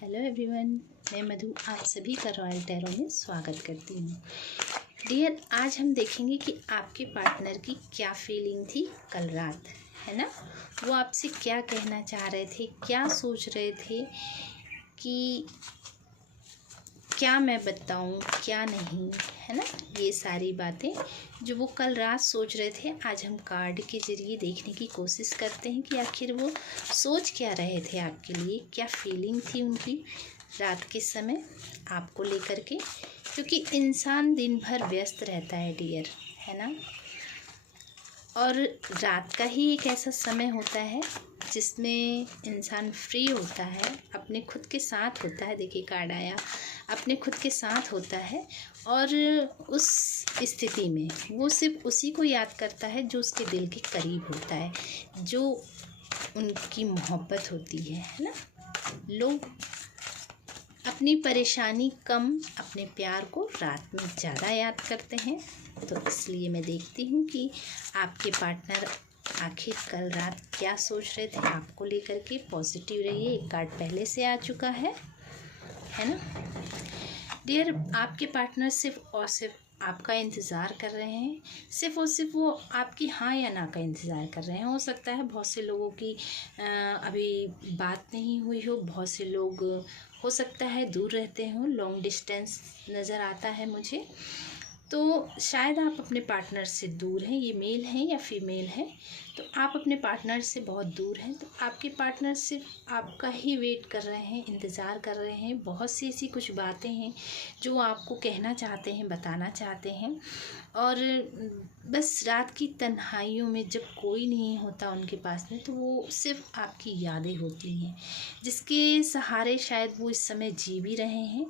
Hello everyone, मैं मधु आप सभी का रॉयल टैरो में स्वागत करती हूँ। डियर, आज हम देखेंगे कि आपके पार्टनर की क्या फीलिंग थी कल रात, है ना। वो आपसे क्या कहना चाह रहे थे, क्या सोच रहे थे कि क्या मैं बताऊं क्या नहीं, है ना। ये सारी बातें जो वो कल रात सोच रहे थे, आज हम कार्ड के ज़रिए देखने की कोशिश करते हैं कि आखिर वो सोच क्या रहे थे आपके लिए, क्या फीलिंग थी उनकी रात के समय आपको लेकर के। क्योंकि इंसान दिन भर व्यस्त रहता है डियर, है ना। और रात का ही एक ऐसा समय होता है जिसमें इंसान फ्री होता है, अपने खुद के साथ होता है। देखिए कार्ड आया, अपने खुद के साथ होता है। और उस स्थिति में वो सिर्फ उसी को याद करता है जो उसके दिल के करीब होता है, जो उनकी मोहब्बत होती है ना। लोग अपनी परेशानी कम, अपने प्यार को रात में ज़्यादा याद करते हैं। तो इसलिए मैं देखती हूँ कि आपके पार्टनर आखिर कल रात क्या सोच रहे थे आपको लेकर के। पॉजिटिव रहिए, एक कार्ड पहले से आ चुका है ना डियर। आपके पार्टनर सिर्फ और सिर्फ आपका इंतज़ार कर रहे हैं, सिर्फ और सिर्फ वो आपकी हाँ या ना का इंतज़ार कर रहे हैं। हो सकता है बहुत से लोगों की अभी बात नहीं हुई हो, बहुत से लोग हो सकता है दूर रहते हों, लॉन्ग डिस्टेंस नज़र आता है मुझे। तो शायद आप अपने पार्टनर से दूर हैं, ये मेल हैं या फीमेल हैं, तो आप अपने पार्टनर से बहुत दूर हैं। तो आपके पार्टनर सिर्फ आपका ही वेट कर रहे हैं, इंतज़ार कर रहे हैं। बहुत सी ऐसी कुछ बातें हैं जो आपको कहना चाहते हैं, बताना चाहते हैं। और बस रात की तन्हाइयों में जब कोई नहीं होता उनके पास में, तो वो सिर्फ आपकी यादें होती हैं, जिसके सहारे शायद वो इस समय जी भी रहे हैं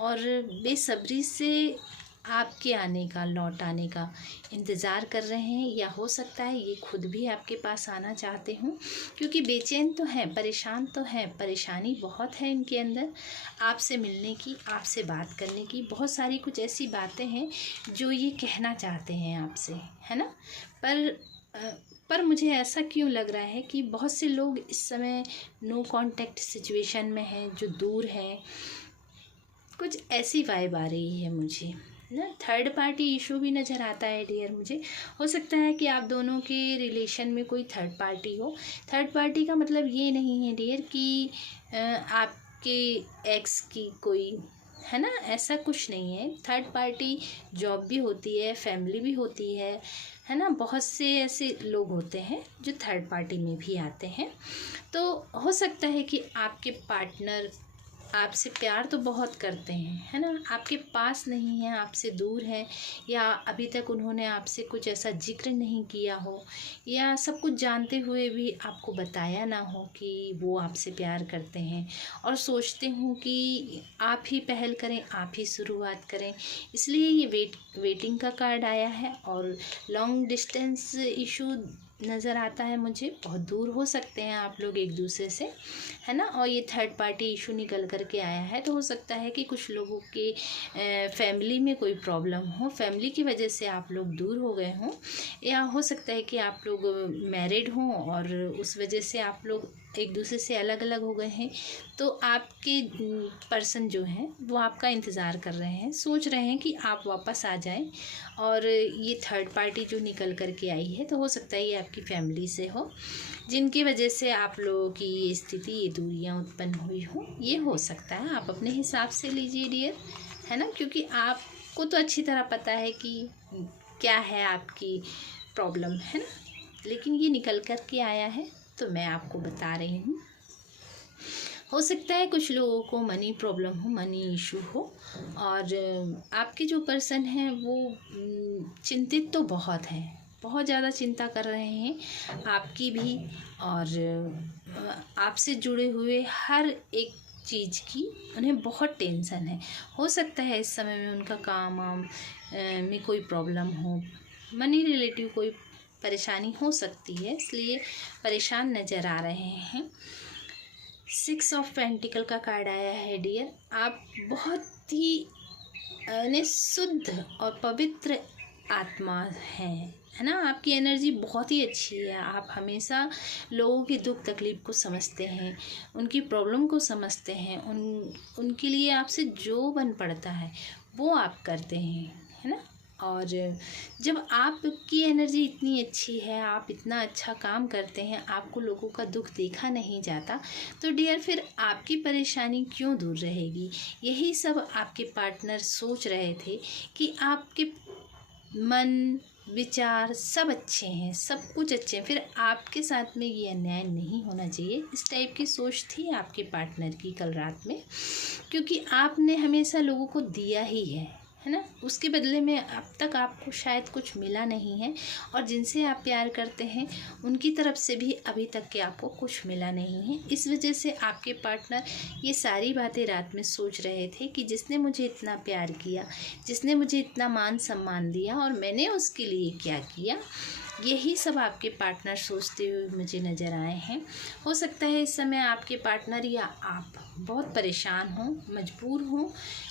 और बेसब्री से आपके आने का, लौट आने का इंतज़ार कर रहे हैं। या हो सकता है ये खुद भी आपके पास आना चाहते हों, क्योंकि बेचैन तो हैं, परेशान तो हैं, परेशानी बहुत है इनके अंदर आपसे मिलने की, आपसे बात करने की। बहुत सारी कुछ ऐसी बातें हैं जो ये कहना चाहते हैं आपसे, है ना। पर मुझे ऐसा क्यों लग रहा है कि बहुत से लोग इस समय नो कांटेक्ट सिचुएशन में हैं, जो दूर हैं। कुछ ऐसी वाइब आ रही है मुझे ना। थर्ड पार्टी इशू भी नज़र आता है डियर मुझे। हो सकता है कि आप दोनों के रिलेशन में कोई थर्ड पार्टी हो। थर्ड पार्टी का मतलब ये नहीं है डियर कि आपके एक्स की कोई, है ना, ऐसा कुछ नहीं है। थर्ड पार्टी जॉब भी होती है, फैमिली भी होती है ना। बहुत से ऐसे लोग होते हैं जो थर्ड पार्टी में भी आते हैं। तो हो सकता है कि आपके पार्टनर आपसे प्यार तो बहुत करते हैं, है ना, आपके पास नहीं है, आपसे दूर है, या अभी तक उन्होंने आपसे कुछ ऐसा जिक्र नहीं किया हो, या सब कुछ जानते हुए भी आपको बताया ना हो कि वो आपसे प्यार करते हैं, और सोचते हो कि आप ही पहल करें, आप ही शुरुआत करें। इसलिए ये वेटिंग का कार्ड आया है। और लॉन्ग डिस्टेंस इशू नज़र आता है मुझे। बहुत दूर हो सकते हैं आप लोग एक दूसरे से, है ना। और ये थर्ड पार्टी इशू निकल कर के आया है। तो हो सकता है कि कुछ लोगों के फैमिली में कोई प्रॉब्लम हो, फैमिली की वजह से आप लोग दूर हो गए हों, या हो सकता है कि आप लोग मैरिड हों और उस वजह से आप लोग एक दूसरे से अलग अलग हो गए हैं। तो आपके पर्सन जो हैं वो आपका इंतज़ार कर रहे हैं, सोच रहे हैं कि आप वापस आ जाएं। और ये थर्ड पार्टी जो निकल कर के आई है, तो हो सकता है ये आपकी फैमिली से हो, जिनकी वजह से आप लोगों की ये स्थिति, ये दूरियां उत्पन्न हुई हो। ये हो सकता है, आप अपने हिसाब से लीजिए डियर, है ना। क्योंकि आपको तो अच्छी तरह पता है कि क्या है आपकी प्रॉब्लम, है ना। लेकिन ये निकल कर के आया है तो मैं आपको बता रही हूँ। हो सकता है कुछ लोगों को मनी प्रॉब्लम हो, मनी इशू हो, और आपके जो पर्सन हैं वो चिंतित तो बहुत हैं, बहुत ज़्यादा चिंता कर रहे हैं आपकी भी, और आपसे जुड़े हुए हर एक चीज़ की उन्हें बहुत टेंशन है। हो सकता है इस समय में उनका काम वाम में कोई प्रॉब्लम हो, मनी रिलेटिव कोई परेशानी हो सकती है, इसलिए परेशान नज़र आ रहे हैं। 6 ऑफ पेंटिकल का कार्ड आया है डियर। आप बहुत ही शुद्ध और पवित्र आत्मा हैं, है ना। आपकी एनर्जी बहुत ही अच्छी है, आप हमेशा लोगों की दुख तकलीफ़ को समझते हैं, उनकी प्रॉब्लम को समझते हैं, उनके लिए आपसे जो बन पड़ता है वो आप करते हैं, है ना। और जब आपकी एनर्जी इतनी अच्छी है, आप इतना अच्छा काम करते हैं, आपको लोगों का दुख देखा नहीं जाता, तो डियर फिर आपकी परेशानी क्यों दूर रहेगी। यही सब आपके पार्टनर सोच रहे थे कि आपके मन विचार सब अच्छे हैं, सब कुछ अच्छे हैं, फिर आपके साथ में ये अन्याय नहीं होना चाहिए। इस टाइप की सोच थी आपके पार्टनर की कल रात में, क्योंकि आपने हमेशा लोगों को दिया ही है ना। उसके बदले में अब तक आपको शायद कुछ मिला नहीं है, और जिनसे आप प्यार करते हैं उनकी तरफ से भी अभी तक के आपको कुछ मिला नहीं है। इस वजह से आपके पार्टनर ये सारी बातें रात में सोच रहे थे कि जिसने मुझे इतना प्यार किया, जिसने मुझे इतना मान सम्मान दिया, और मैंने उसके लिए क्या किया। यही सब आपके पार्टनर सोचते हुए मुझे नज़र आए हैं। हो सकता है इस समय आपके पार्टनर या आप बहुत परेशान हों, मजबूर हों।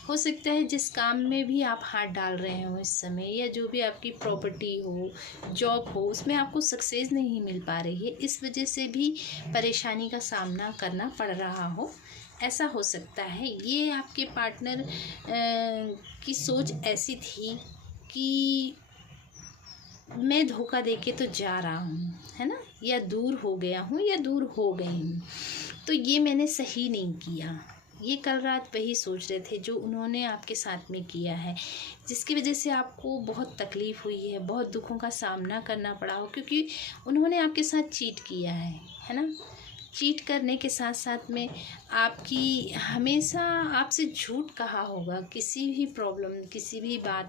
हो सकता है जिस काम में भी आप हाथ डाल रहे हो इस समय, या जो भी आपकी प्रॉपर्टी हो, जॉब हो, उसमें आपको सक्सेस नहीं मिल पा रही है, इस वजह से भी परेशानी का सामना करना पड़ रहा हो, ऐसा हो सकता है। ये आपके पार्टनर की सोच ऐसी थी कि मैं धोखा देके तो जा रहा हूँ, है ना, या दूर हो गया हूँ, या दूर हो गई हूँ, तो ये मैंने सही नहीं किया। ये कल रात वही सोच रहे थे जो उन्होंने आपके साथ में किया है, जिसकी वजह से आपको बहुत तकलीफ़ हुई है, बहुत दुखों का सामना करना पड़ा हो, क्योंकि उन्होंने आपके साथ चीट किया है ना। चीट करने के साथ साथ में आपकी हमेशा आपसे झूठ कहा होगा, किसी भी प्रॉब्लम, किसी भी बात